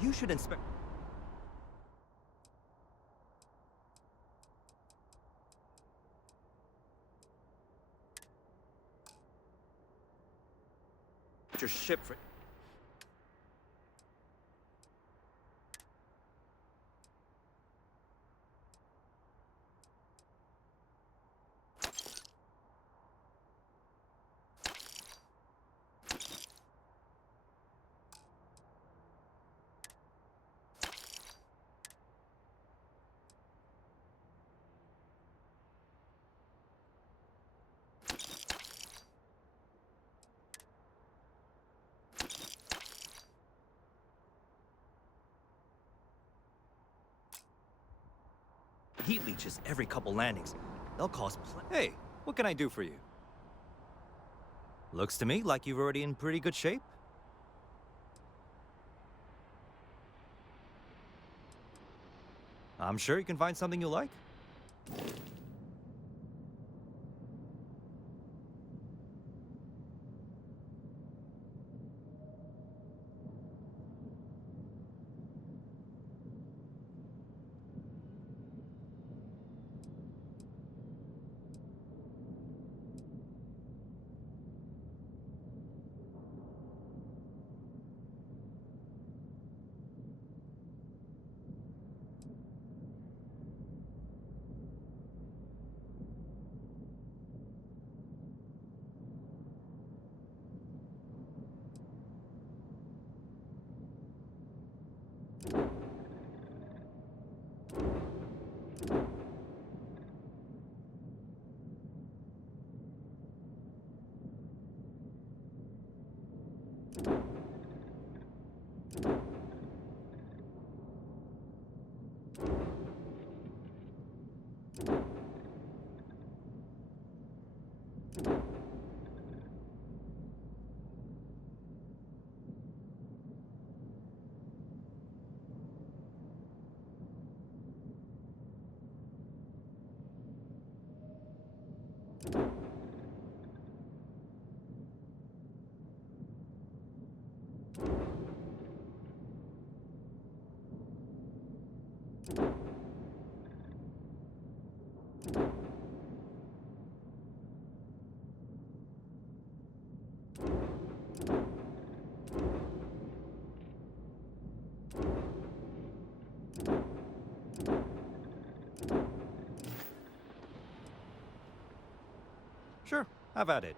You should inspect your ship for... Heat leeches every couple landings. They'll cause Hey, what can I do for you? Looks to me like you're already in pretty good shape. I'm sure you can find something you like. Sure, have at it.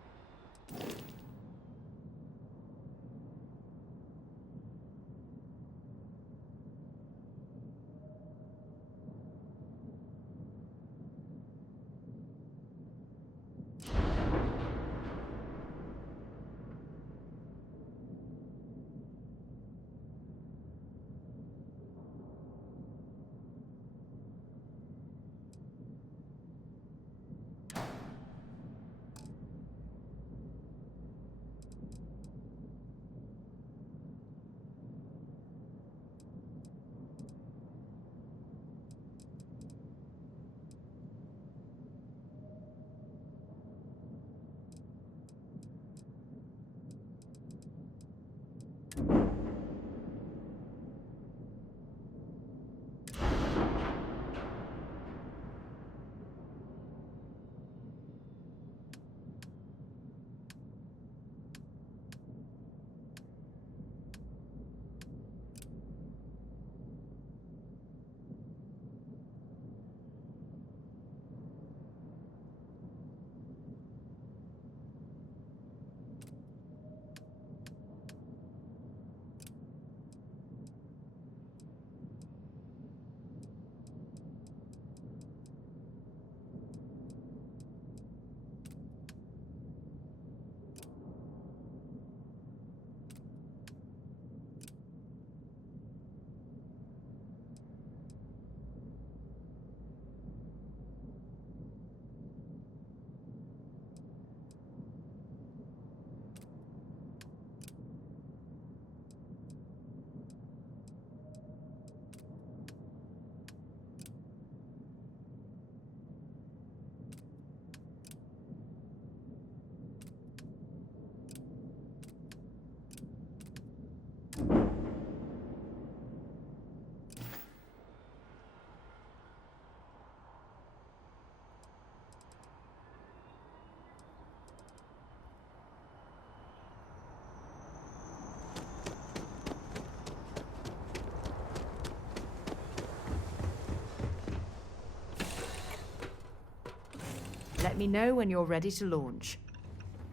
me know when you're ready to launch.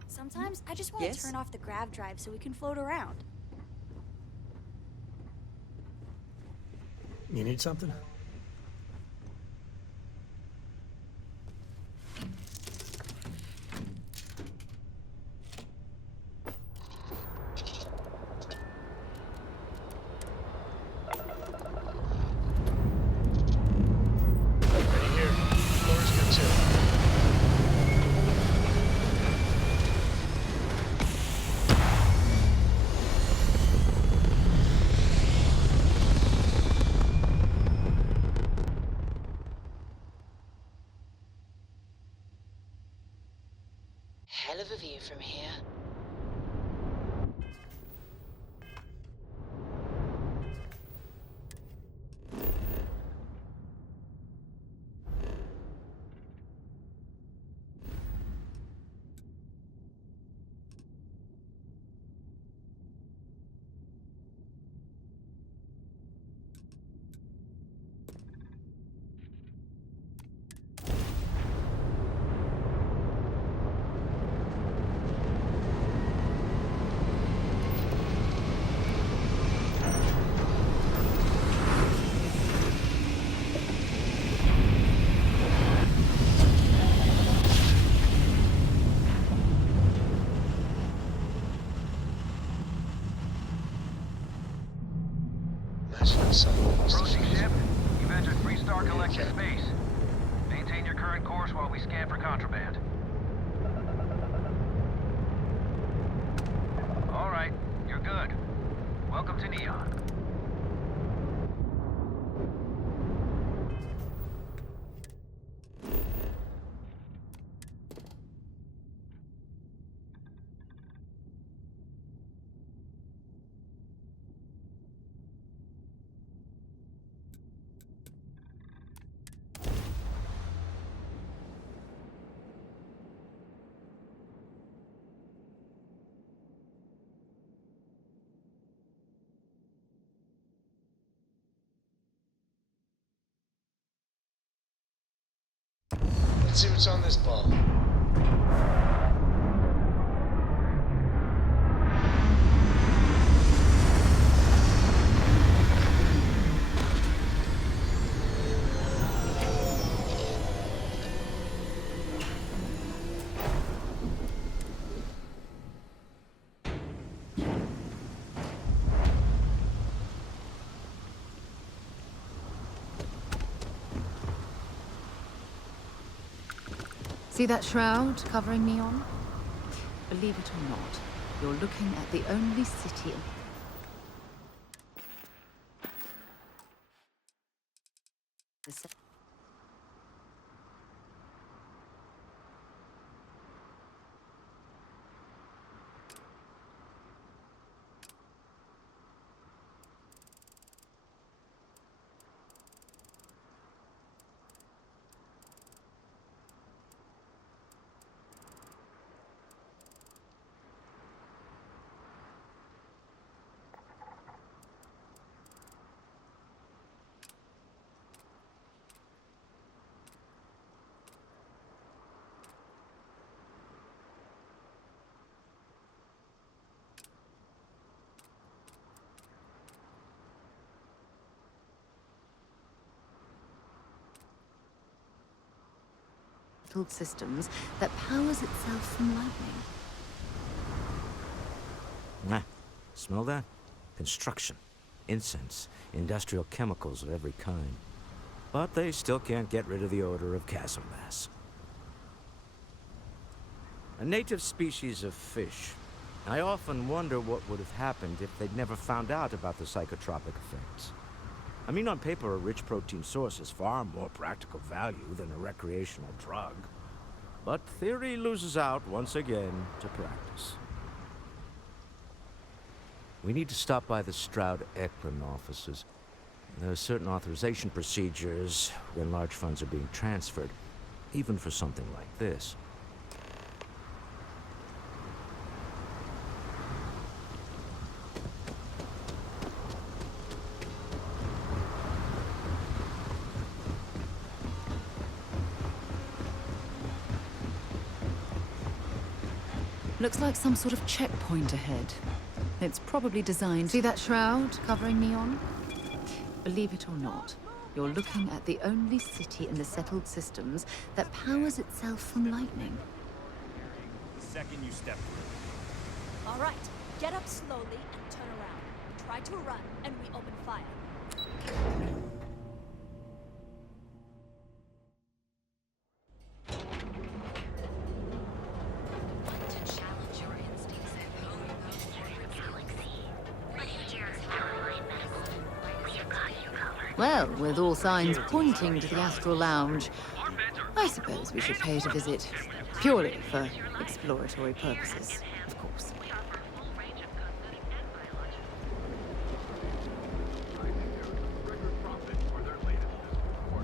Sometimes I just want to turn off the grav drive so we can float around. You need something? Ready here. Floor's good too. Hell of a view from here. Imagine if someone used to Approaching use ship. You've entered S.T.A.L.K.E.R space. Maintain your current course while we scan for contraband. All right, you're good. Welcome to Neon. Let's see what's on this ball. See that shroud covering Neon? Believe it or not, you're looking at the only city in... systems that powers itself from lightning. Nah, smell that? Construction, incense, industrial chemicals of every kind. But they still can't get rid of the odor of chasm mass. A native species of fish. I often wonder what would have happened if they'd never found out about the psychotropic effects. I mean, on paper, a rich protein source has far more practical value than a recreational drug. But theory loses out once again to practice. We need to stop by the S.T.A.L.K.E.R offices. There are certain authorization procedures when large funds are being transferred, even for something like this. Looks like some sort of checkpoint ahead. It's probably designed... See that shroud covering neon? Believe it or not, you're looking at the only city in the settled systems that powers itself from lightning. The second you step through. All right, get up slowly and turn around. Try to run, and we open fire. To challenge your instincts at home, galaxy. We've got you covered. Well, with all signs pointing to the Astral-Lounge, I suppose we should pay it a visit. Purely for exploratory purposes, of course.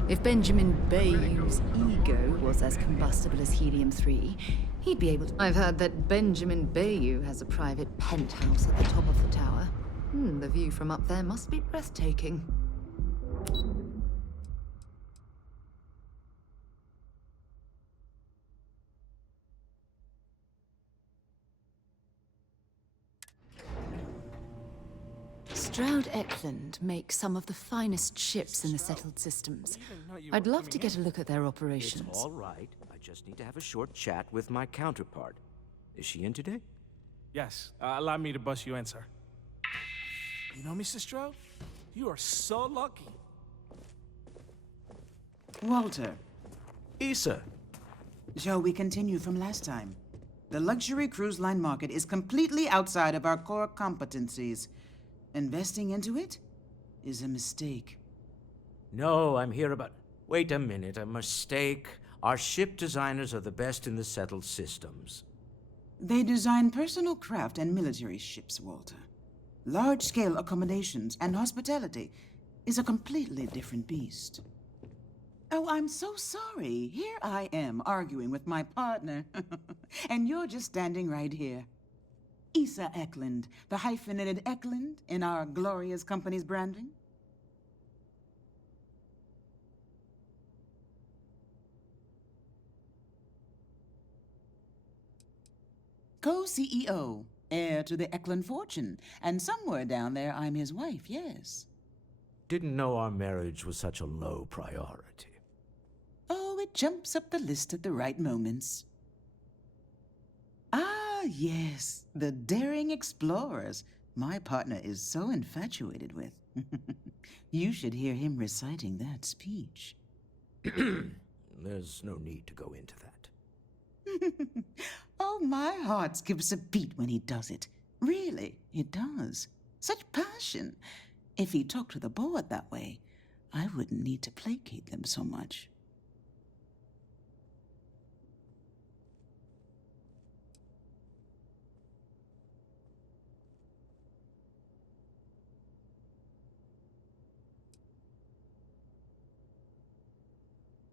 If Benjamin Bayou's ego was as combustible as helium-3, he'd be able to... I've heard that Benjamin Bayou has a private penthouse at the top of the tower. The view from up there must be breathtaking. S.T.A.L.K.E.R makes some of the finest ships in the settled systems. I'd love to get a look at their operations. It's all right. I just need to have a short chat with my counterpart. Is she in today? Yes. Allow me to bust you in, sir. You know, Mr. Stroh, you are so lucky. Walter, Issa. shall we continue from last time? The luxury cruise line market is completely outside of our core competencies. Investing into it is a mistake. No, I'm here about... Wait a minute, a mistake. Our ship designers are the best in the settled systems. They design personal craft and military ships, Walter. Large-scale accommodations and hospitality is a completely different beast. Oh, I'm so sorry. Here I am arguing with my partner, and you're just standing right here. Issa Eklund, the hyphenated Eklund in our glorious company's branding. Co-CEO, heir to the Eklund fortune, and somewhere down there I'm his wife, yes. Didn't know our marriage was such a low priority. Oh, it jumps up the list at the right moments. Ah, yes, the daring explorers my partner is so infatuated with. You should hear him reciting that speech. There's no need to go into that. Oh, my heart skips a beat when he does it. Really, it does. Such passion. If he talked to the board that way, I wouldn't need to placate them so much.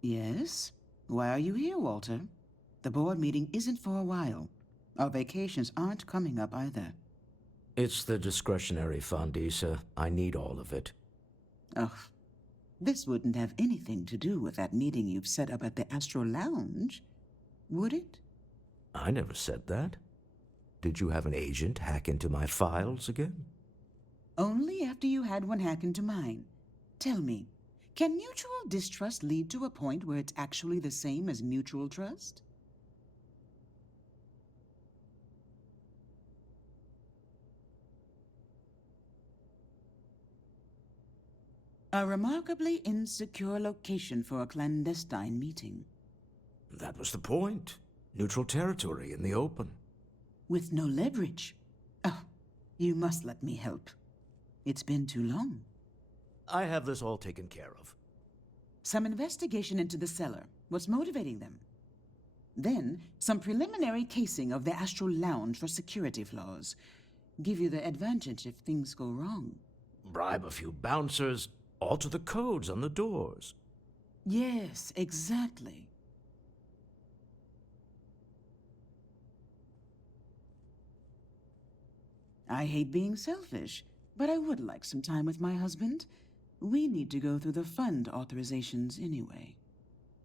Yes? Why are you here, Walter? The board meeting isn't for a while. Our vacations aren't coming up either. It's the discretionary fund, Issa. I need all of it. Oh, this wouldn't have anything to do with that meeting you've set up at the Astral-Lounge, would it? I never said that. Did you have an agent hack into my files again? Only after you had one hack into mine. Tell me, can mutual distrust lead to a point where it's actually the same as mutual trust? A remarkably insecure location for a clandestine meeting. That was the point. Neutral territory in the open. With no leverage. Oh, you must let me help. It's been too long. I have this all taken care of. Some investigation into the cellar. What's motivating them? Then, some preliminary casing of the Astral-Lounge for security flaws. Give you the advantage if things go wrong. Bribe a few bouncers, alter the codes on the doors. Yes, exactly. I hate being selfish, but I would like some time with my husband. We need to go through the fund authorizations anyway.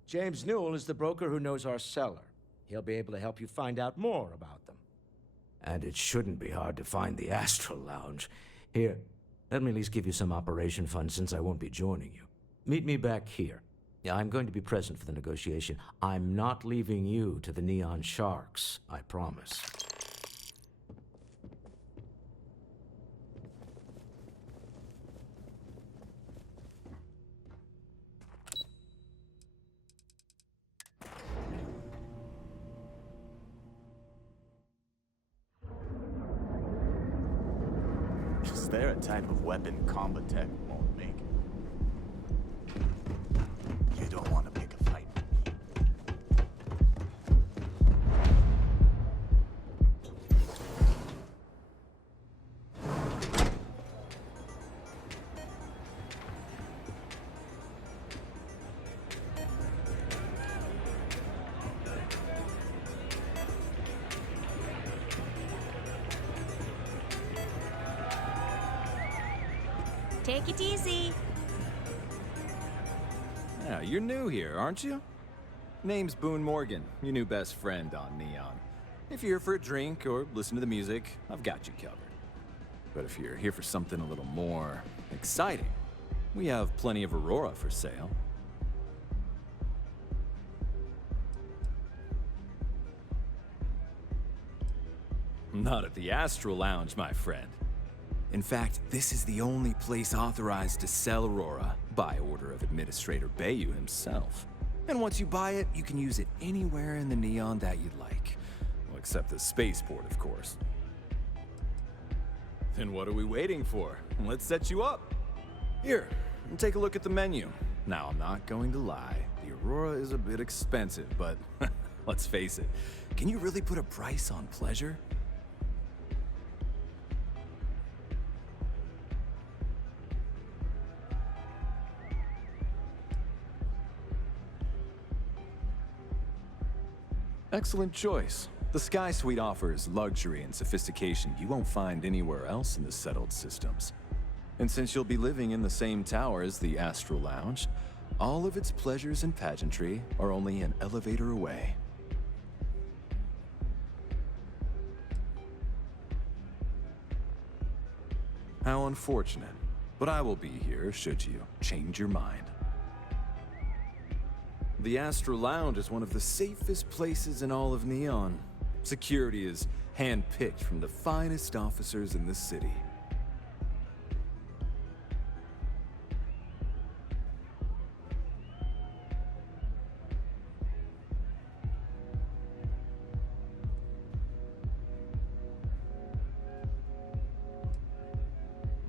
James Newell is the broker who knows our cellar. He'll be able to help you find out more about them. And it shouldn't be hard to find the Astral Lounge. Here, let me at least give you some operation funds since I won't be joining you. Meet me back here. Yeah, I'm going to be present for the negotiation. I'm not leaving you to the Neon Sharks, I promise. Is there a type of weapon combat tech won't make? You don't want to pick a fight with Take it easy. Yeah, you're new here, aren't you? Name's Boone Morgan, your new best friend on Neon. If you're here for a drink or listen to the music, I've got you covered. But if you're here for something a little more exciting, we have plenty of Aurora for sale. Not at the Astral Lounge, my friend. In fact, this is the only place authorized to sell Aurora by order of Administrator Bayou himself. And once you buy it, you can use it anywhere in the Neon that you'd like. Well, except the spaceport, of course. Then what are we waiting for? Let's set you up. Here, take a look at the menu. Now, I'm not going to lie. The Aurora is a bit expensive, but let's face it. Can you really put a price on pleasure? Excellent choice. The Sky Suite offers luxury and sophistication you won't find anywhere else in the settled systems. And since you'll be living in the same tower as the Astral Lounge, all of its pleasures and pageantry are only an elevator away. How unfortunate, but I will be here should you change your mind. The Astral Lounge is one of the safest places in all of Neon. Security is hand-picked from the finest officers in the city.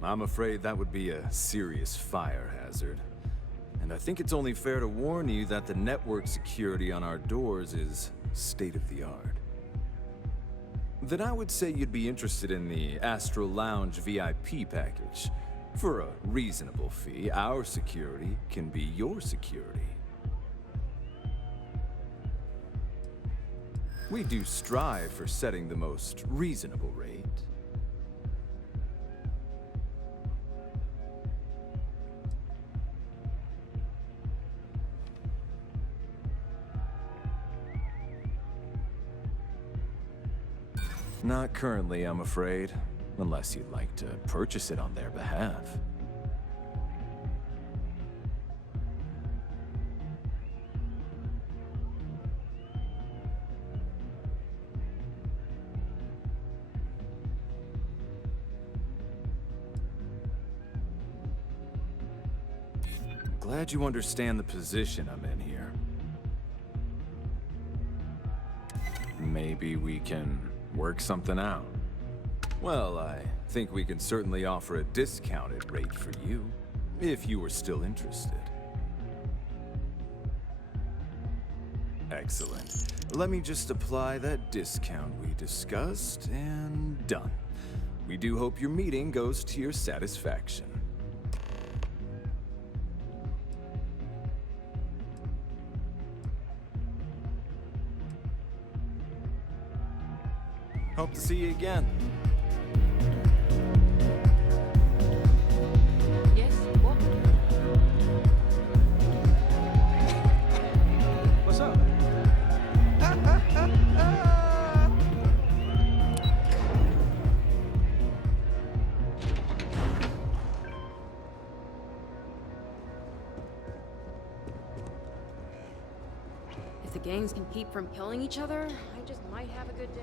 I'm afraid that would be a serious fire hazard. And I think it's only fair to warn you that the network security on our doors is state-of-the-art. Then I would say you'd be interested in the Astral Lounge VIP package. For a reasonable fee, our security can be your security. We do strive for setting the most reasonable rate. Not currently, I'm afraid. Unless you'd like to purchase it on their behalf. Glad you understand the position I'm in here. Maybe we can work something out. Well, I think we can certainly offer a discounted rate for you, if you were still interested. Excellent. Let me just apply that discount we discussed, and done. We do hope your meeting goes to your satisfaction. Hope to see you again. Yes, what? What's up? the gangs can keep from killing each other, I just might have a good day.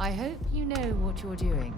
I hope you know what you're doing.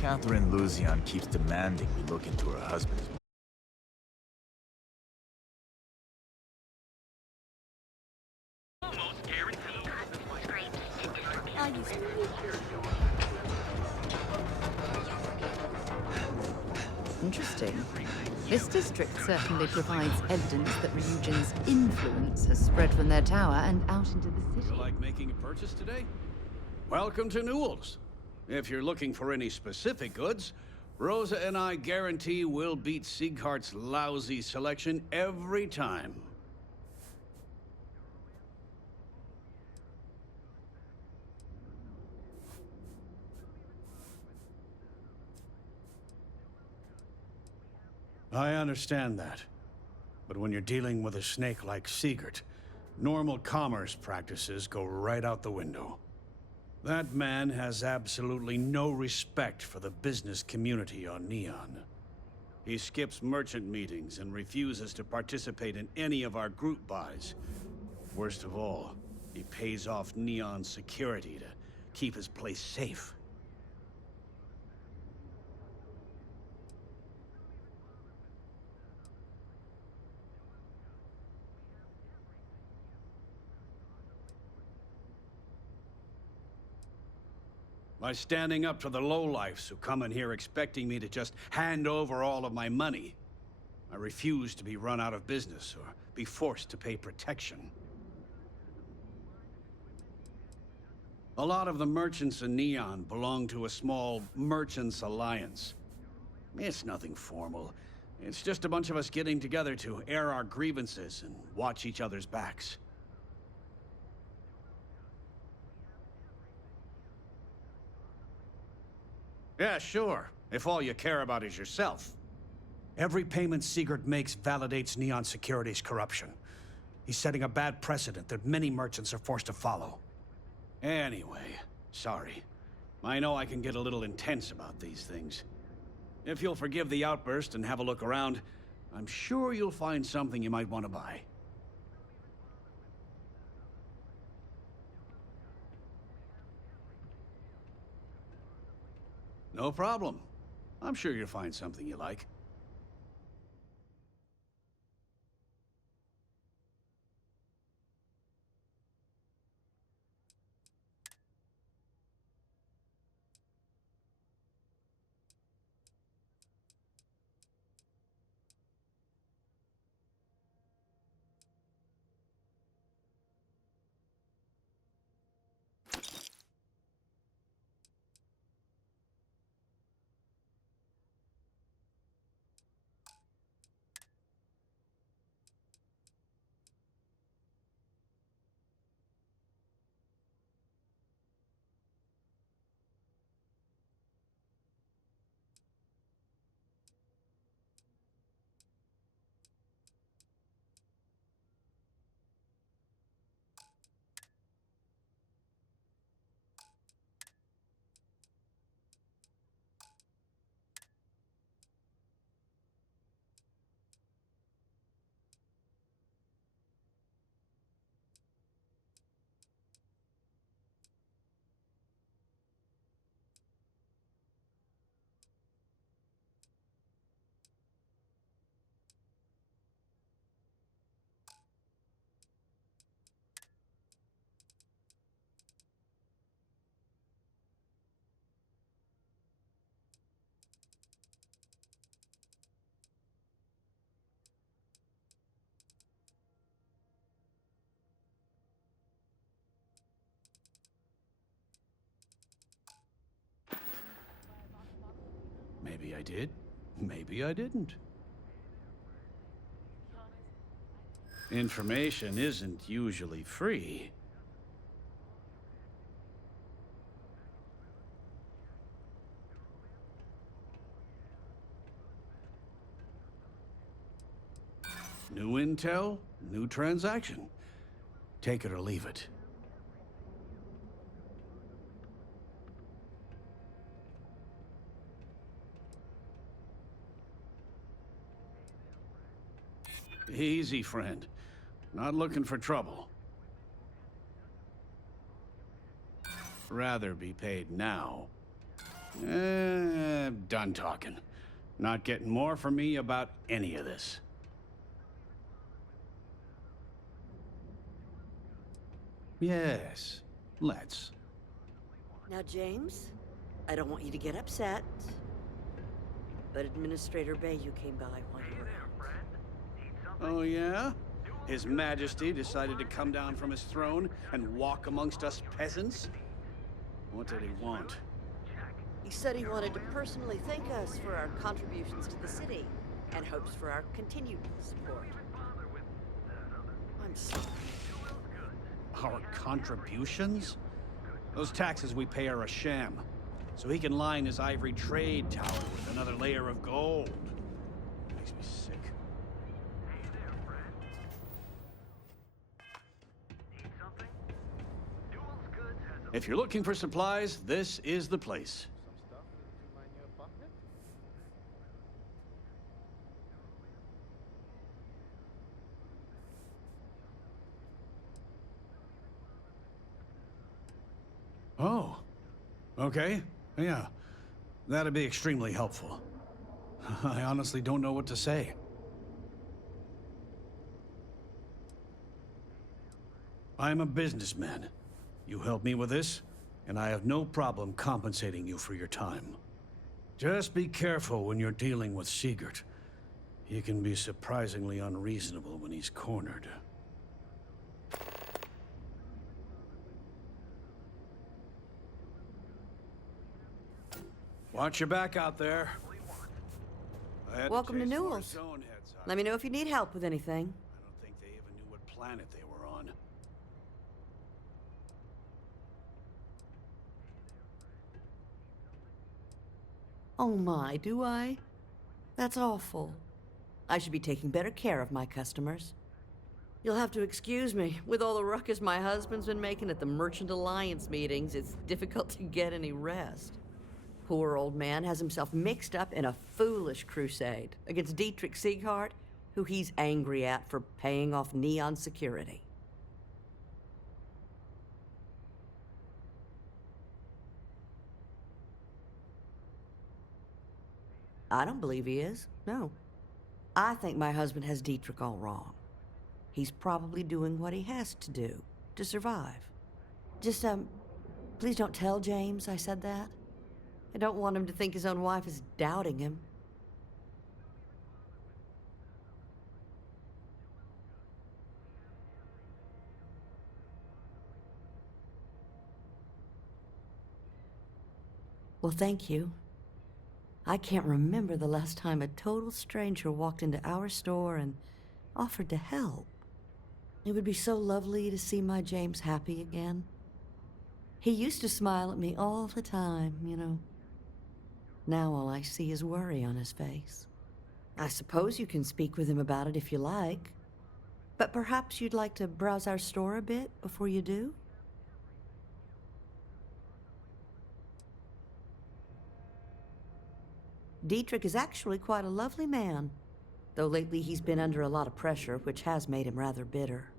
Catherine Luzion keeps demanding we look into her husband's... I used to. Interesting. This district certainly provides evidence that Ryujin's influence has spread from their tower and out into the city. You like making a purchase today? Welcome to Newell's. If you're looking for any specific goods, Rosa and I guarantee we'll beat Sieghardt's lousy selection every time. I understand that. But when you're dealing with a snake like Sieghart, normal commerce practices go right out the window. That man has absolutely no respect for the business community on Neon. He skips merchant meetings and refuses to participate in any of our group buys. Worst of all, he pays off Neon's security to keep his place safe. By standing up to the lowlifes who come in here expecting me to just hand over all of my money. I refuse to be run out of business or be forced to pay protection. A lot of the merchants in Neon belong to a small merchants alliance. It's nothing formal. It's just a bunch of us getting together to air our grievances and watch each other's backs. Yeah, sure. If all you care about is yourself. Every payment S.T.A.L.K.E.R makes validates Neon Security's corruption. He's setting a bad precedent that many merchants are forced to follow. Anyway, sorry. I know I can get a little intense about these things. If you'll forgive the outburst and have a look around, I'm sure you'll find something you might want to buy. No problem. I'm sure you'll find something you like. Maybe I did. Maybe I didn't. Information isn't usually free. New intel, new transaction. Take it or leave it. Easy, friend. Not looking for trouble. Rather be paid now. Done talking. Not getting more from me about any of this. Yes, let's. Now, James, I don't want you to get upset, but Administrator Bayou came by while you were out. Oh, yeah? His Majesty decided to come down from his throne and walk amongst us peasants? What did he want? He said he wanted to personally thank us for our contributions to the city and hopes for our continued support. I'm sorry. Our contributions? Those taxes we pay are a sham, so he can line his ivory trade tower with another layer of gold. Makes me sick. If you're looking for supplies, this is the place. Oh, okay. Yeah, that'd be extremely helpful. I honestly don't know what to say. I'm a businessman. You help me with this, and I have no problem compensating you for your time. Just be careful when you're dealing with S.T.A.L.K.E.R. He can be surprisingly unreasonable when he's cornered. Watch your back out there. I had Welcome to chase more Newell's. zone heads out Let me know if you need help with anything. I don't think they even knew what planet they were on. Oh my, do I? That's awful. I should be taking better care of my customers. You'll have to excuse me. With all the ruckus my husband's been making at the Merchant Alliance meetings, it's difficult to get any rest. Poor old man has himself mixed up in a foolish crusade against S.T.A.L.K.E.R, who he's angry at for paying off Neon security. I don't believe he is, no. I think my husband has Dietrich all wrong. He's probably doing what he has to do to survive. Just, please don't tell James I said that. I don't want him to think his own wife is doubting him. Well, thank you. I can't remember the last time a total stranger walked into our store and offered to help. It would be so lovely to see my James happy again. He used to smile at me all the time, you know. Now all I see is worry on his face. I suppose you can speak with him about it if you like. But perhaps you'd like to browse our store a bit before you do? Dietrich is actually quite a lovely man, though lately he's been under a lot of pressure, which has made him rather bitter.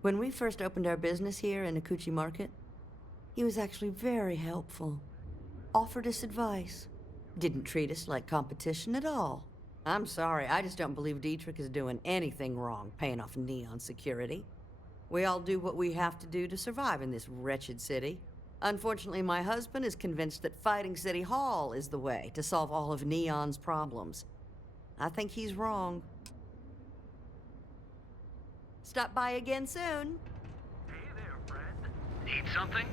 When we first opened our business here in Akuchi Market, he was actually very helpful. Offered us advice. Didn't treat us like competition at all. I'm sorry, I just don't believe Dietrich is doing anything wrong paying off Neon security. We all do what we have to do to survive in this wretched city. Unfortunately, my husband is convinced that fighting City Hall is the way to solve all of Neon's problems. I think he's wrong. Stop by again soon. Hey there, friend. Need something?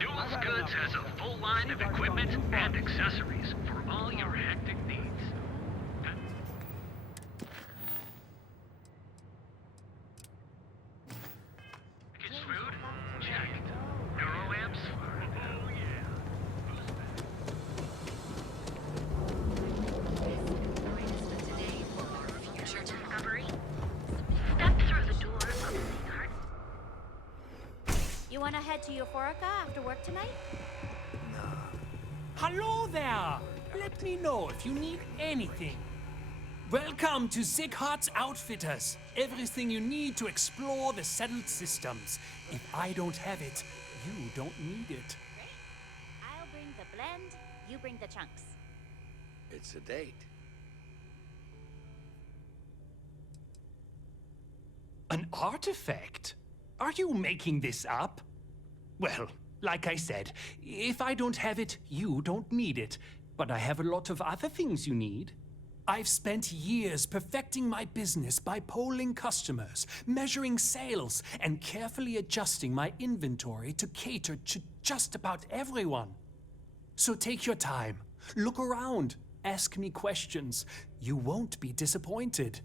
Newell's Goods has a full line of equipment and accessories for all your hectic needs. Kids food? Check. Neuroamps? Oh yeah. Today for our future discovery. Step through the door of the art. You wanna head to Euphorica after work tonight? Hello there! Let me know if you need anything. Welcome to S.T.A.L.K.E.R's Outfitters. Everything you need to explore the settled systems. If I don't have it, you don't need it. I'll bring the blend, you bring the chunks. It's a date. An artifact? Are you making this up? Well, like I said, if I don't have it, you don't need it. But I have a lot of other things you need. I've spent years perfecting my business by polling customers, measuring sales, and carefully adjusting my inventory to cater to just about everyone. So take your time, look around, ask me questions. You won't be disappointed.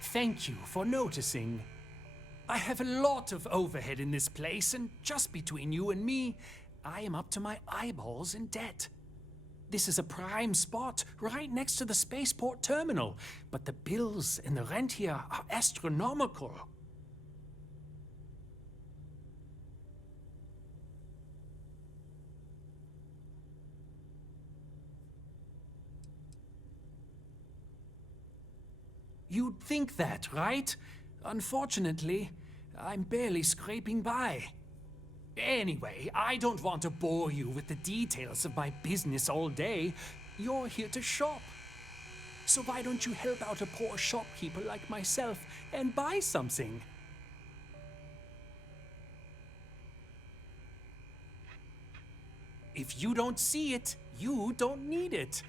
Thank you for noticing. I have a lot of overhead in this place, and just between you and me, I am up to my eyeballs in debt. This is a prime spot, right next to the spaceport terminal, but the bills and the rent here are astronomical. You'd think that, right? Unfortunately, I'm barely scraping by. Anyway, I don't want to bore you with the details of my business all day. You're here to shop. So why don't you help out a poor shopkeeper like myself and buy something? If you don't see it, you don't need it.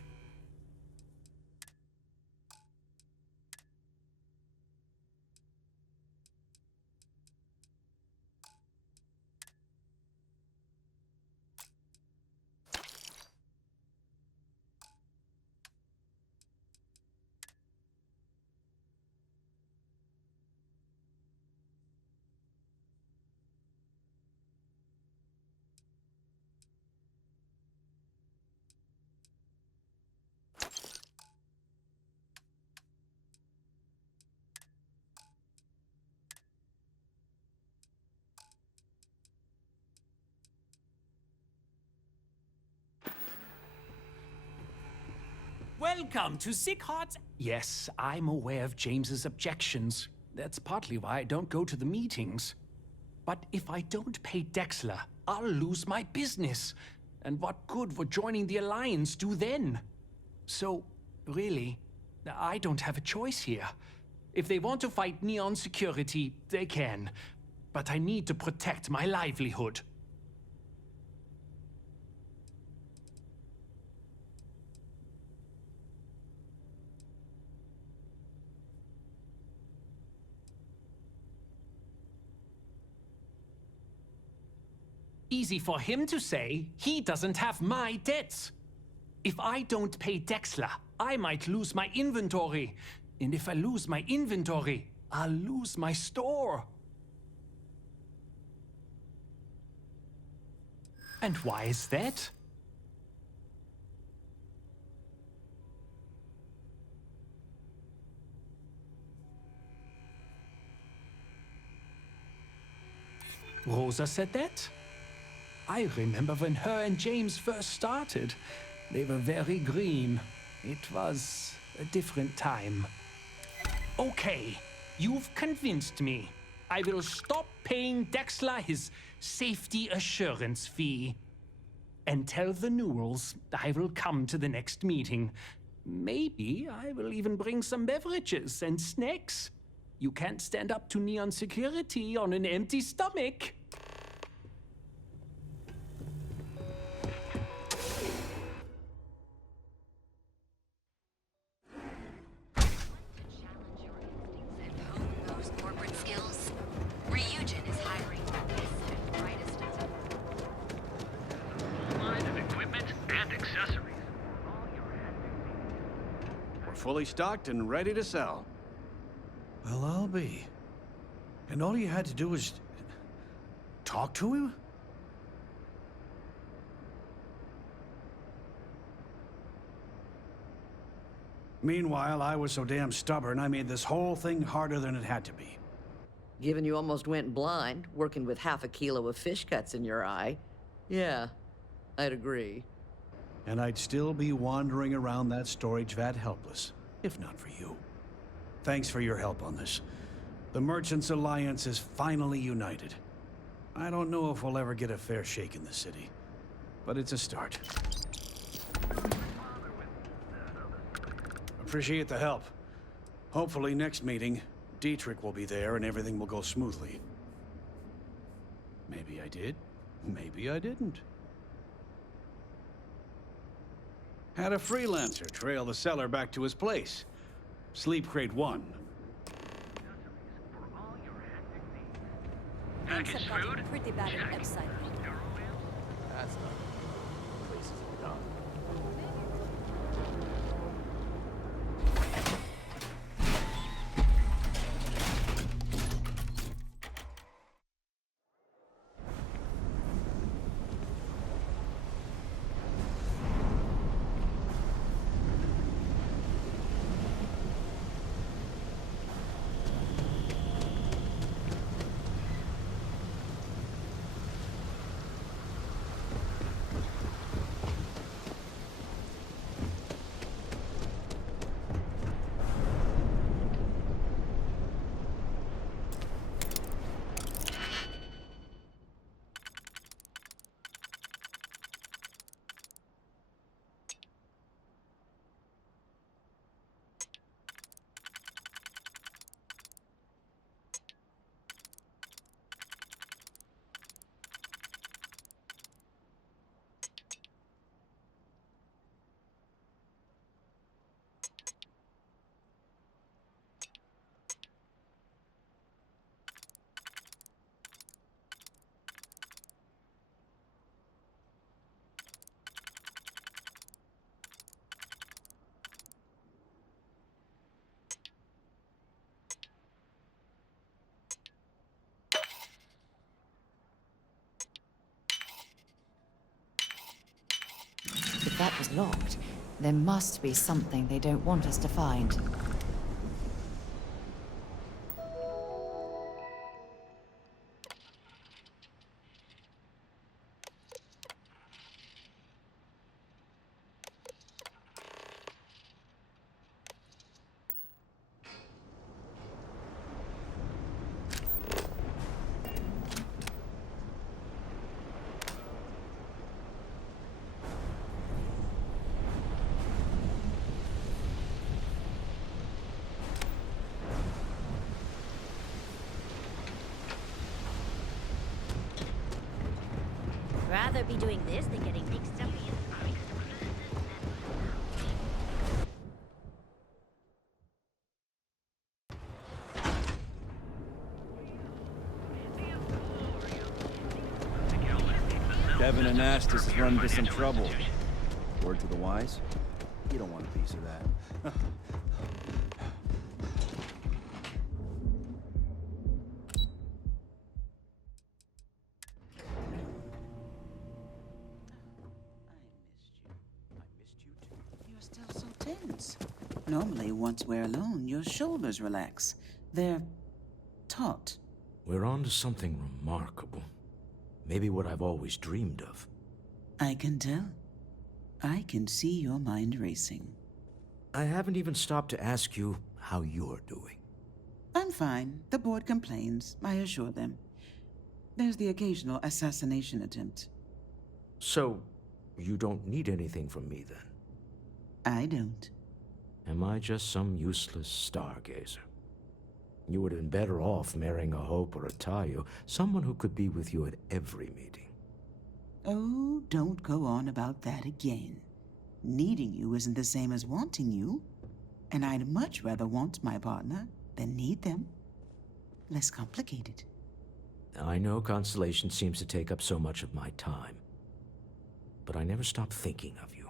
Welcome to Sick Hearts. Yes, I'm aware of James's objections. That's partly why I don't go to the meetings. But if I don't pay Dexler, I'll lose my business. And what good would joining the Alliance do then? So, really, I don't have a choice here. If they want to fight Neon Security, they can. But I need to protect my livelihood. Easy for him to say. He doesn't have my debts. If I don't pay Dexler, I might lose my inventory. And if I lose my inventory, I'll lose my store. And why is that? Rosa said that? I remember when her and James first started. They were very green. It was a different time. Okay, you've convinced me. I will stop paying Dexler his safety assurance fee. And tell the Newells I will come to the next meeting. Maybe I will even bring some beverages and snacks. You can't stand up to Neon Security on an empty stomach. Those corporate skills. Ryujin is hiring the best and brightest as Full line of equipment and accessories. We're fully stocked and ready to sell. Well, I'll be. And all you had to do was talk to him? Meanwhile, I was so damn stubborn, I made this whole thing harder than it had to be. Given you almost went blind, working with half a kilo of fish cuts in your eye. Yeah, I'd agree. And I'd still be wandering around that storage vat helpless, if not for you. Thanks for your help on this. The Merchants Alliance is finally united. I don't know if we'll ever get a fair shake in the city, but it's a start. Appreciate the help. Hopefully next meeting, Dietrich will be there and everything will go smoothly. Maybe I did, maybe I didn't. Had a freelancer trail the seller back to his place. Sleep Crate 1. Things have gotten pretty bad at website. That's not places done. If that was locked, there must be something they don't want us to find. rather be doing this than getting mixed up in Devin and Astus has run into some trouble. Word to the wise? You don't want a piece of that. You're still so tense. Normally, once we're alone, your shoulders relax. They're taut. We're on to something remarkable. Maybe what I've always dreamed of. I can tell. I can see your mind racing. I haven't even stopped to ask you how you're doing. I'm fine. The board complains, I assure them. There's the occasional assassination attempt. So, you don't need anything from me then? I don't. Am I just some useless stargazer? You would have been better off marrying a Hope or a Tayo, someone who could be with you at every meeting. Oh, don't go on about that again. Needing you isn't the same as wanting you. And I'd much rather want my partner than need them. Less complicated. I know Constellation seems to take up so much of my time. But I never stop thinking of you.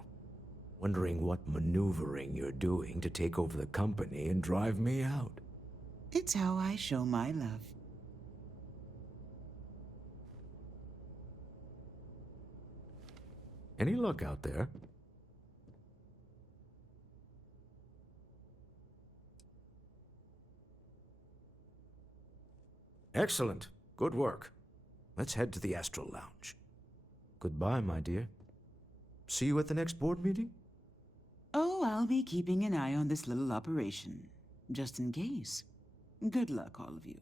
Wondering what maneuvering you're doing to take over the company and drive me out. It's how I show my love. Any luck out there? Excellent. Good work. Let's head to the Astral Lounge. Goodbye, my dear. See you at the next board meeting? Oh, I'll be keeping an eye on this little operation, just in case. Good luck, all of you.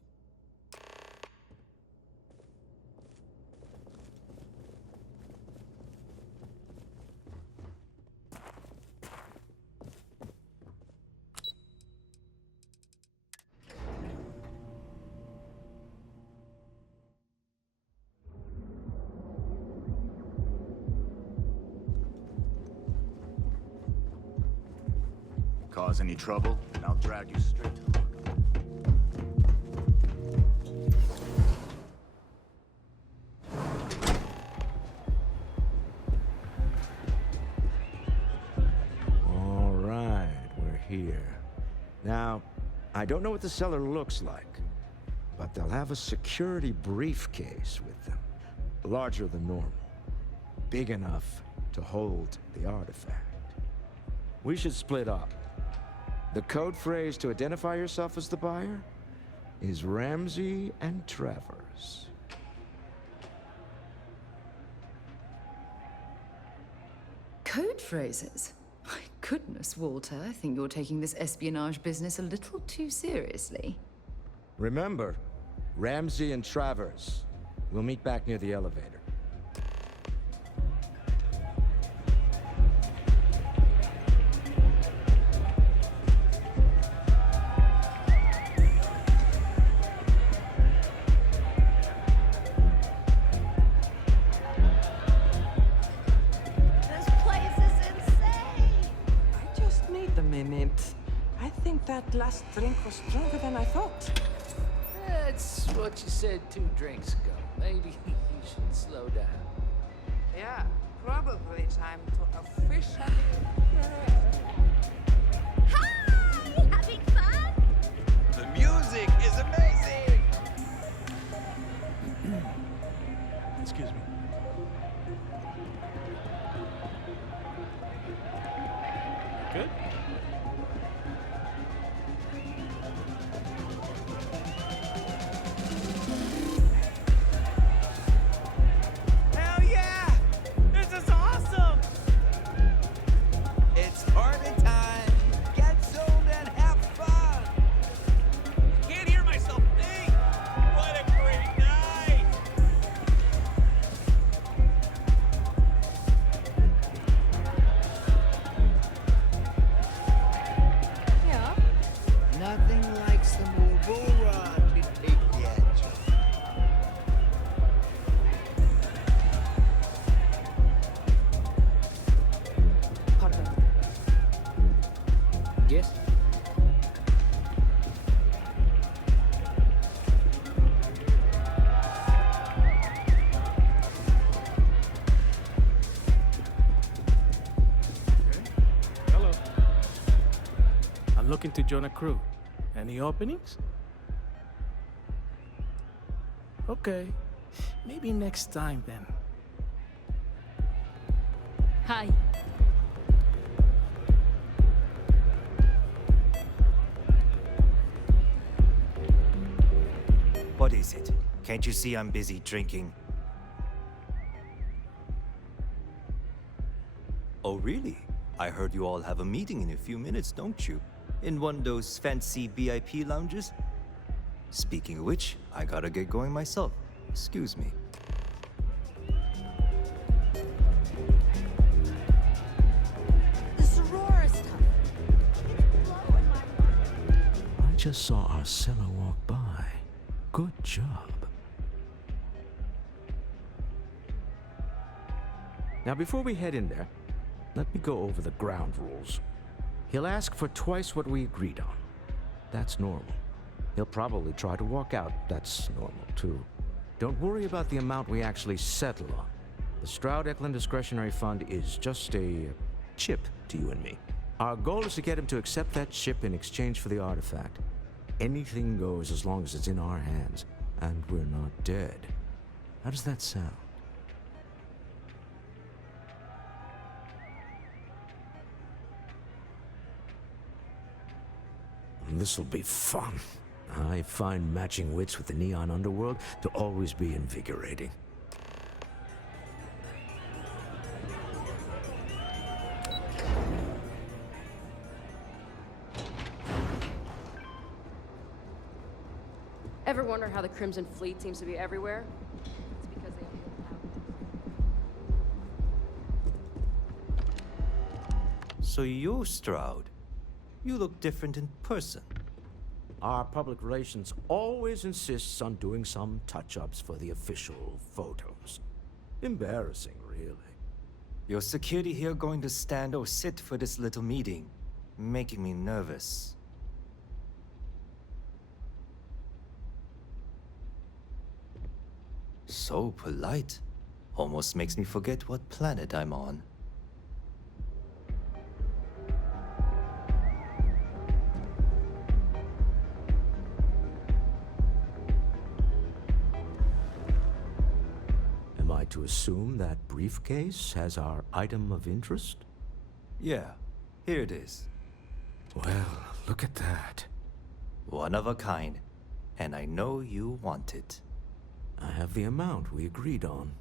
Cause any trouble, and I'll drag you straight to the All right, we're here. Now, I don't know what the cellar looks like, but they'll have a security briefcase with them. Larger than normal. Big enough to hold the artifact. We should split up. The code phrase to identify yourself as the buyer is Ramsey and Travers. Code phrases? My goodness, Walter, I think you're taking this espionage business a little too seriously. Remember, Ramsey and Travers. We'll meet back near the elevator. That last drink was stronger than I thought. That's what you said 2 drinks ago. Maybe you should slow down. Yeah, probably time to officially... Hi! Having fun? The music is amazing! Excuse me. Good? Yes? Hello. I'm looking to join a crew. Any openings? Okay. Maybe next time then. Hi. What is it? Can't you see I'm busy drinking? Oh, really? I heard you all have a meeting in a few minutes, don't you? In one of those fancy VIP lounges? Speaking of which, I gotta get going myself. Excuse me. The sororous stuff. I just saw Arcella walk by. Good job. Now, before we head in there, let me go over the ground rules. He'll ask for twice what we agreed on. That's normal. He'll probably try to walk out. That's normal, too. Don't worry about the amount we actually settle on. The S.T.A.L.K.E.R Discretionary Fund is just a chip to you and me. Our goal is to get him to accept that chip in exchange for the artifact. Anything goes as long as it's in our hands, and we're not dead. How does that sound? This'll be fun. I find matching wits with the neon underworld to always be invigorating. Ever wonder how the Crimson Fleet seems to be everywhere? It's because they feel powerless. So you're Stroud. You look different in person. Our public relations always insists on doing some touch-ups for the official photos. Embarrassing, really. Your security here going to stand or sit for this little meeting, making me nervous. So polite. Almost makes me forget what planet I'm on. Am I to assume that briefcase has our item of interest? Yeah, here it is. Well, look at that. One of a kind, and I know you want it. I have the amount we agreed on.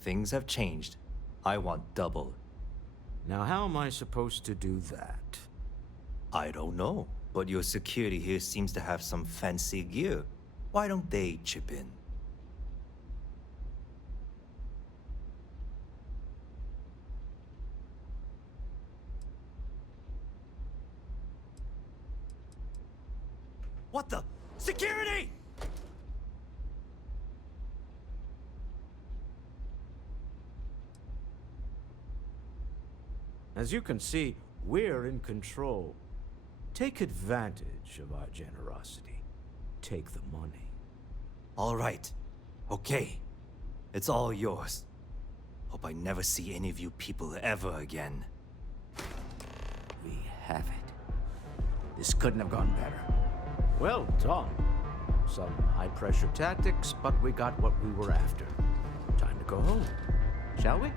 Things have changed. I want double. Now, how am I supposed to do that? I don't know, but your security here seems to have some fancy gear. Why don't they chip in? What the? Security! As you can see, we're in control. Take advantage of our generosity. Take the money. All right. Okay. It's all yours. Hope I never see any of you people ever again. We have it. This couldn't have gone better. Well done. Some high-pressure tactics, but we got what we were after. Time to go home, shall we?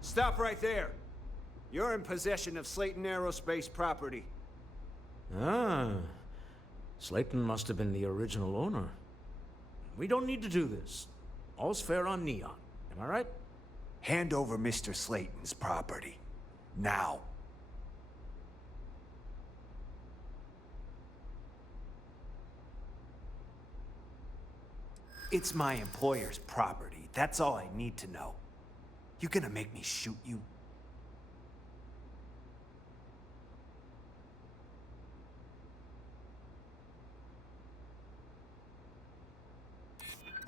Stop right there. You're in possession of Slayton Aerospace property. Ah. Slayton must have been the original owner. We don't need to do this. All's fair on Neon. Am I right? Hand over Mr. Slayton's property. Now. It's my employer's property. That's all I need to know. You gonna make me shoot you?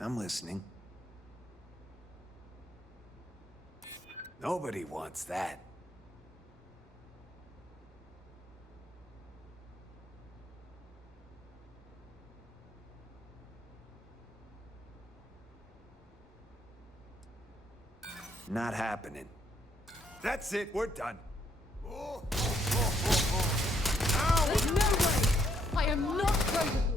I'm listening. Nobody wants that. Not happening. That's it, we're done. There's no way! I am not going to...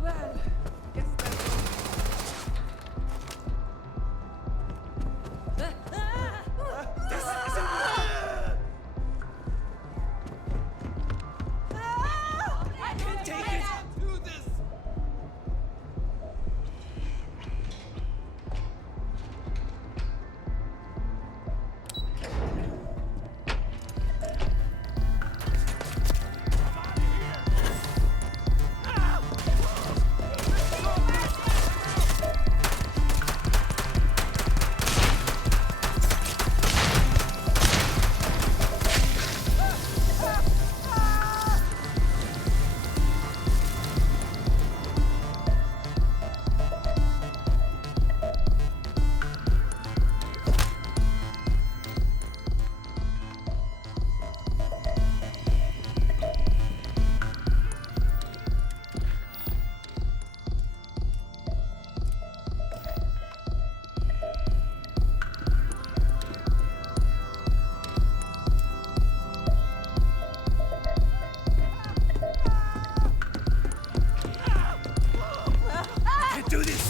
Well, guess I can take it! Do this! Can't do this!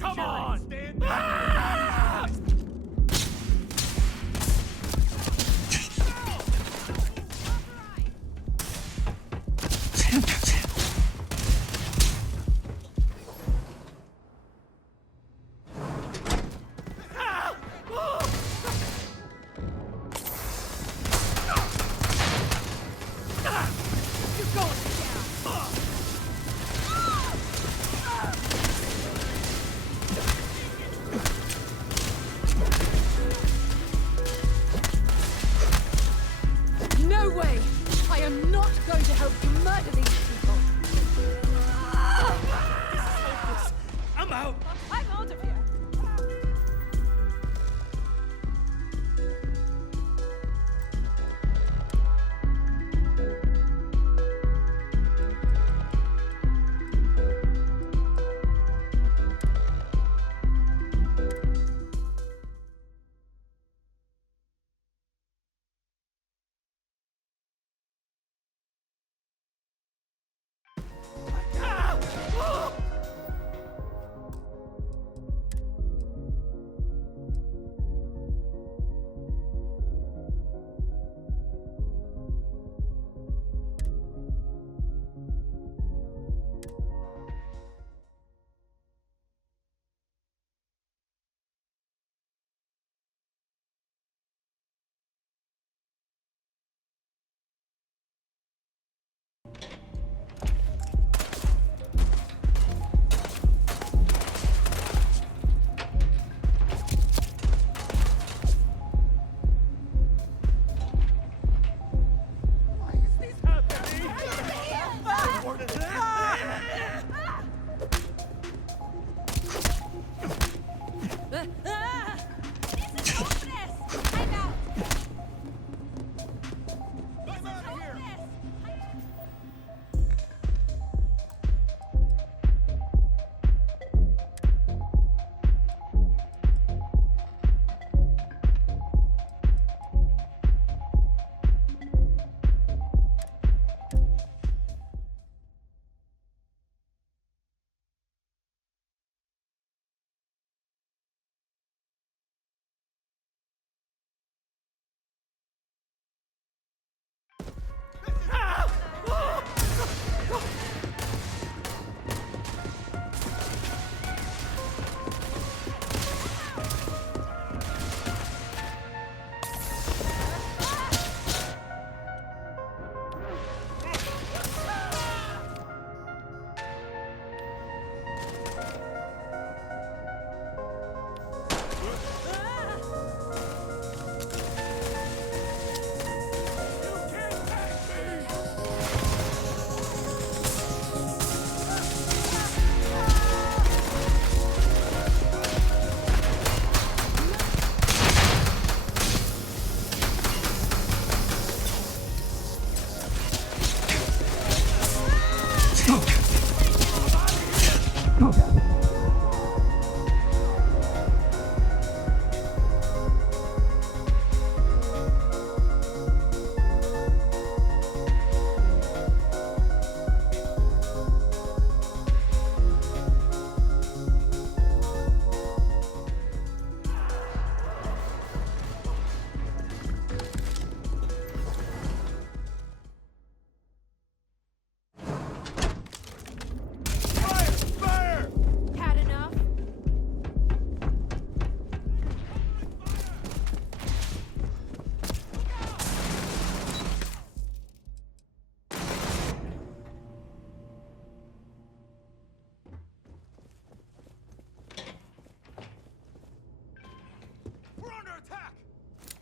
Come on!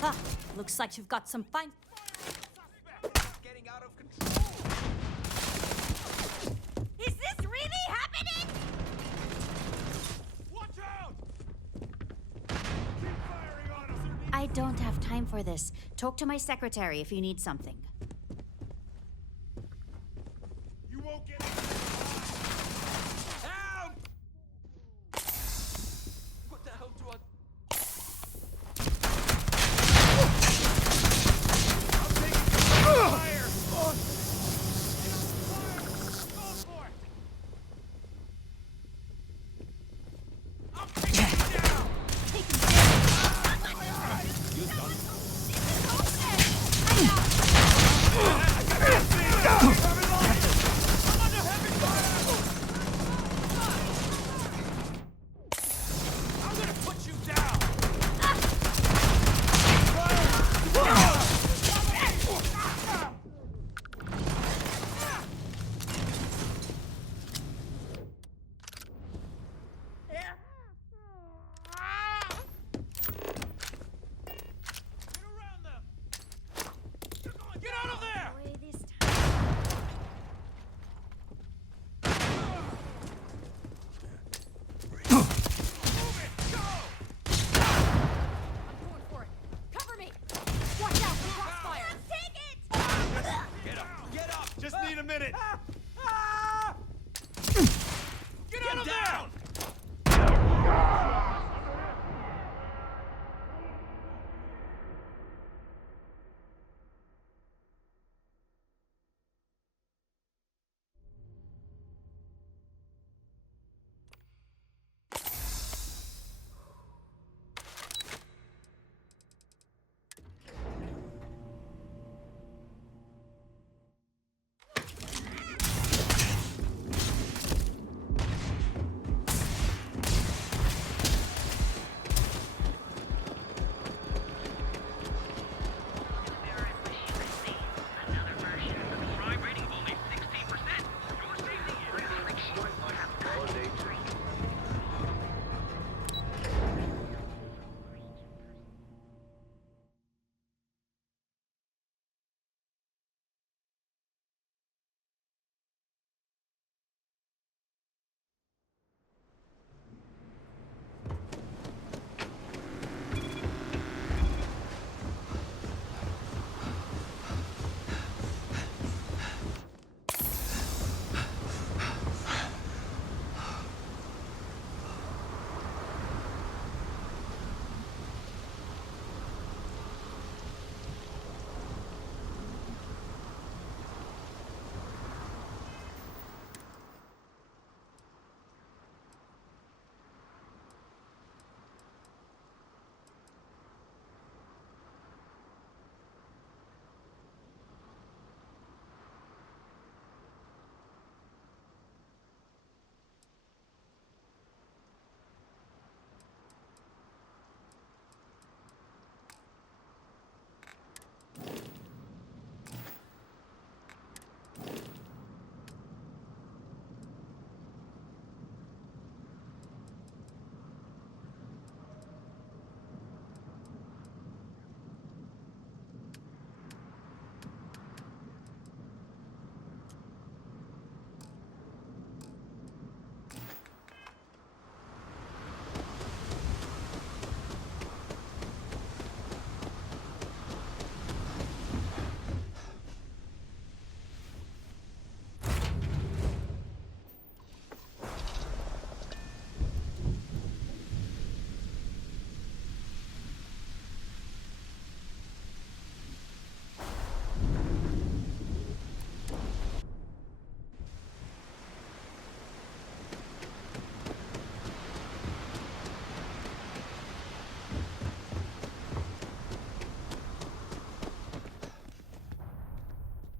Ah, looks like you've got some fine... Getting out of control. Is this really happening? Watch out! Keep firing on them. I don't have time for this. Talk to my secretary if you need something. You won't get out. What the hell do I... I'm taking fire! Go for it! I'm taking you down! You done? I'm gonna put you down! Get out of there! Going for it. Cover me! Watch out for crossfire! Take it! Get up! Just need a minute! Get out of there!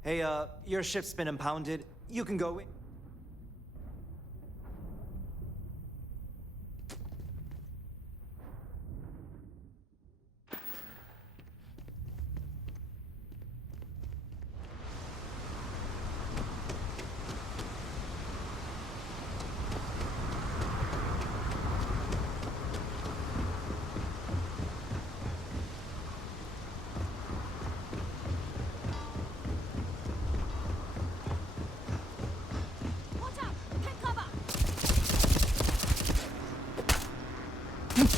Hey, your ship's been impounded. You can go in. This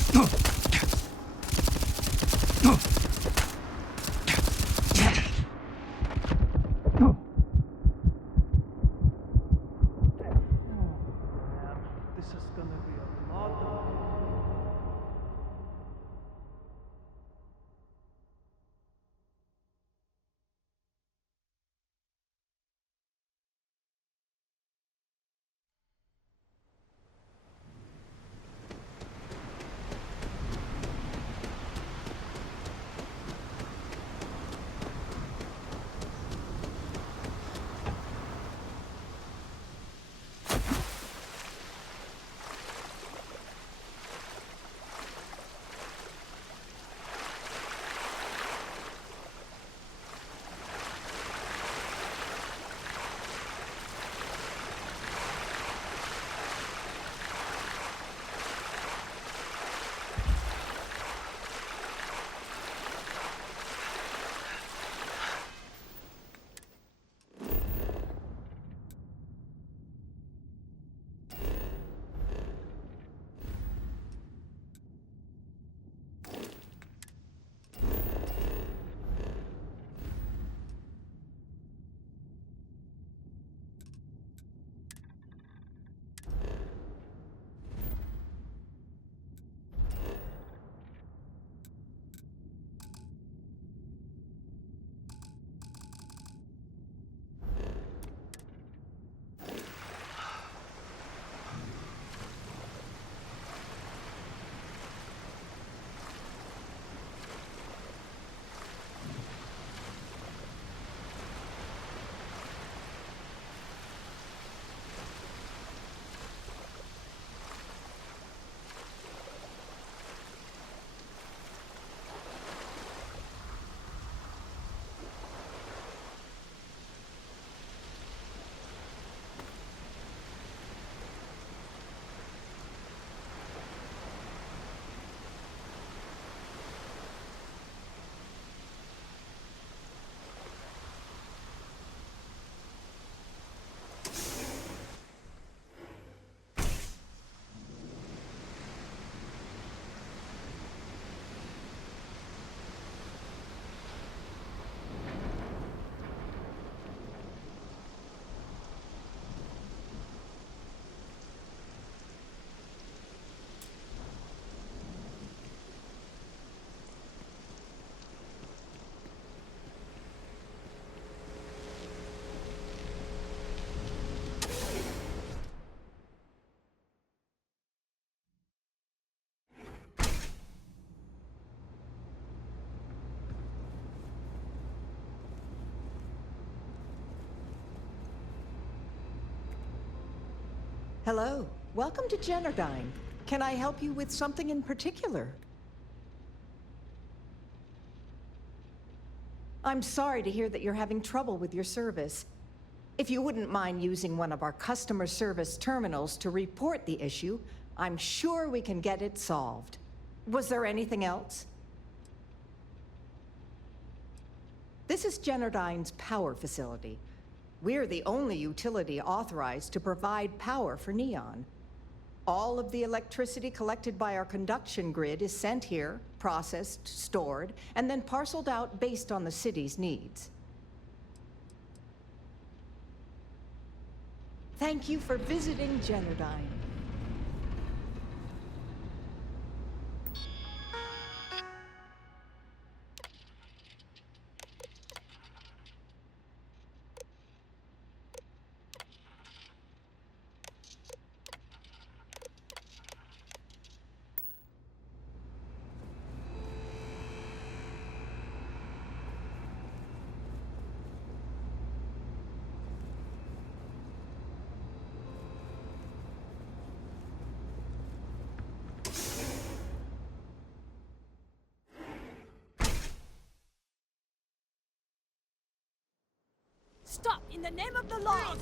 is gonna be a lot of... Hello. Welcome to Generdyne. Can I help you with something in particular? I'm sorry to hear that you're having trouble with your service. If you wouldn't mind using one of our customer service terminals to report the issue, I'm sure we can get it solved. Was there anything else? This is Generdyne's power facility. We're the only utility authorized to provide power for Neon. All of the electricity collected by our conduction grid is sent here, processed, stored, and then parceled out based on the city's needs. Thank you for visiting Generdyne. Stop! In the name of the law!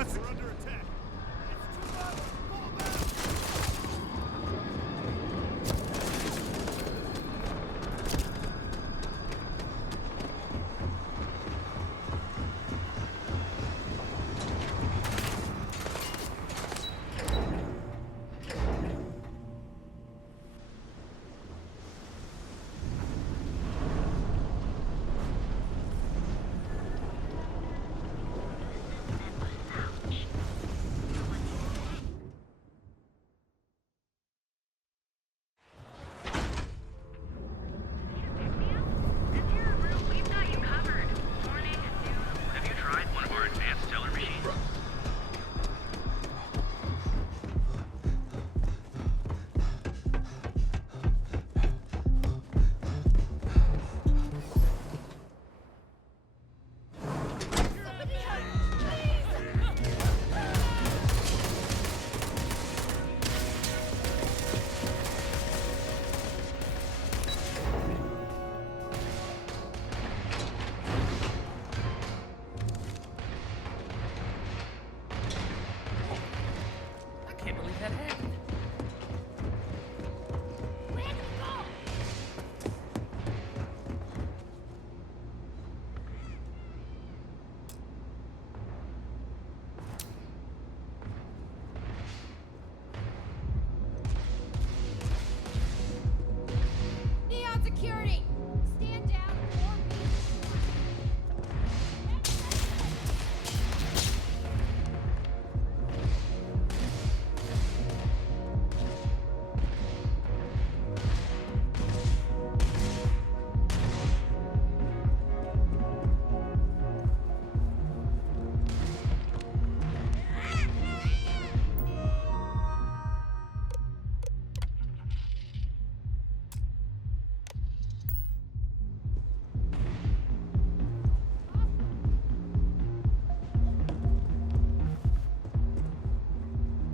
That's it. We're under attack. Have you tried one of our advanced teller machines? I can't believe that happened. Neon security! Stand down or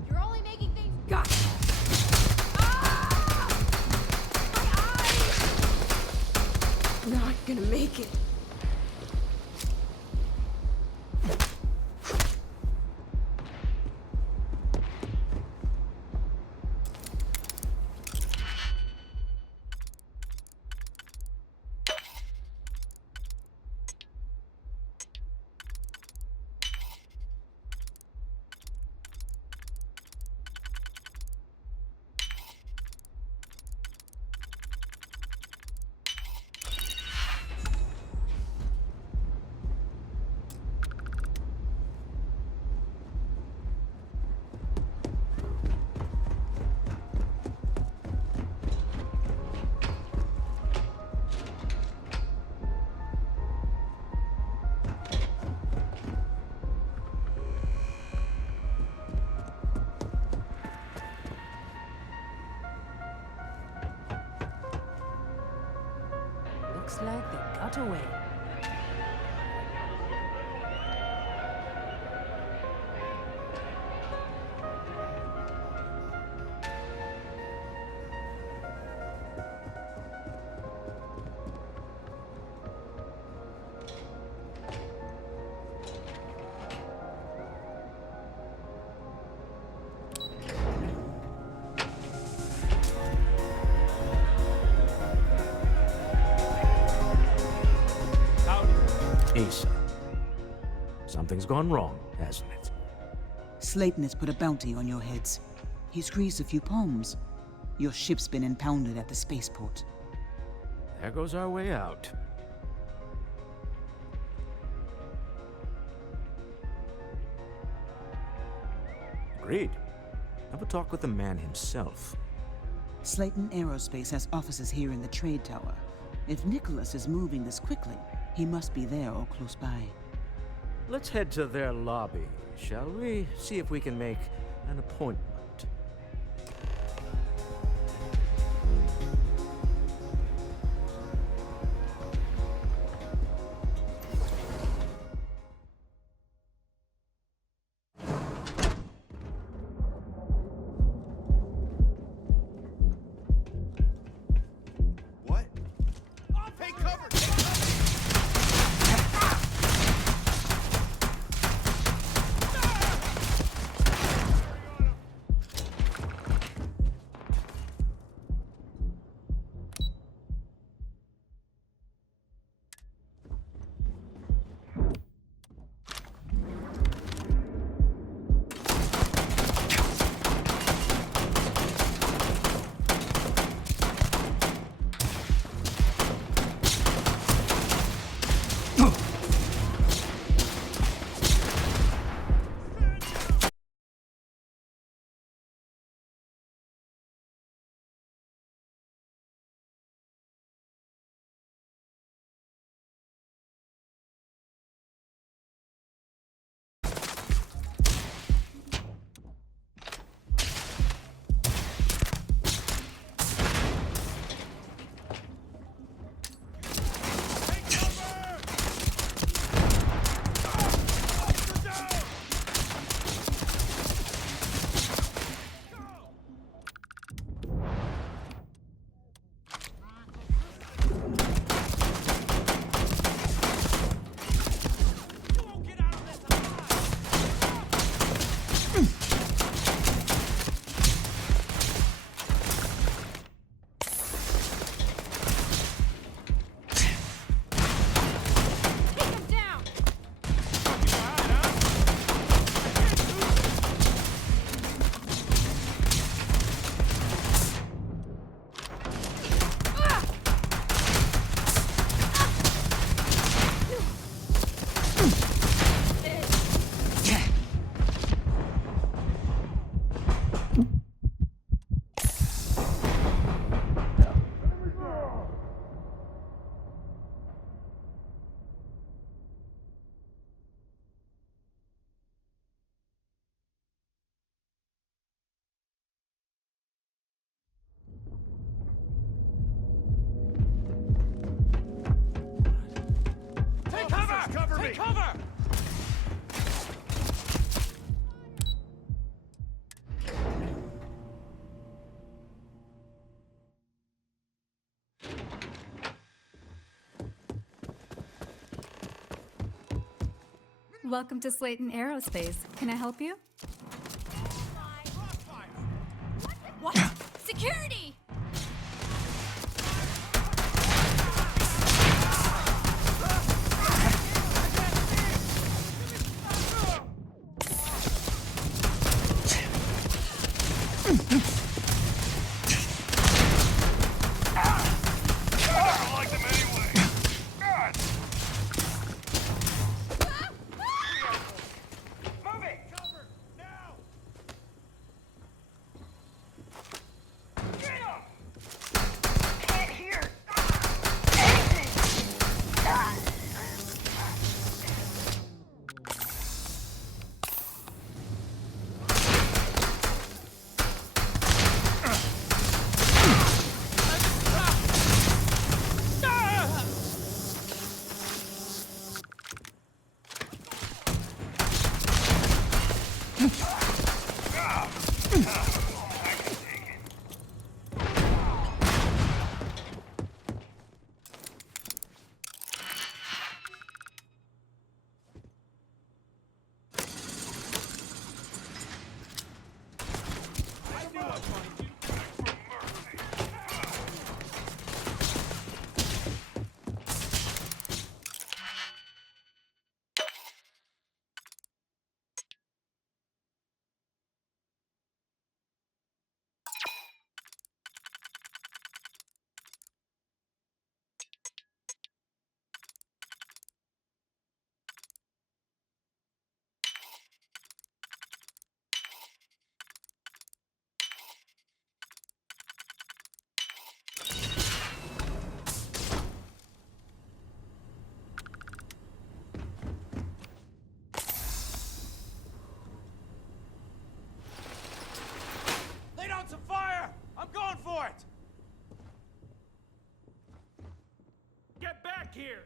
You're only making things. God! Not gonna make it. Looks like they got away. Asa. Something's gone wrong, hasn't it? Slayton has put a bounty on your heads. He's greased a few palms. Your ship's been impounded at the spaceport. There goes our way out. Agreed. Have a talk with the man himself. Slayton Aerospace has offices here in the trade tower. If Nicholas is moving this quickly, he must be there or close by. Let's head to their lobby, shall we? See if we can make an appointment. me! Cover! Welcome to Slayton Aerospace. Can I help you? What? Security! Lay down some fire! I'm going for it! Get back here!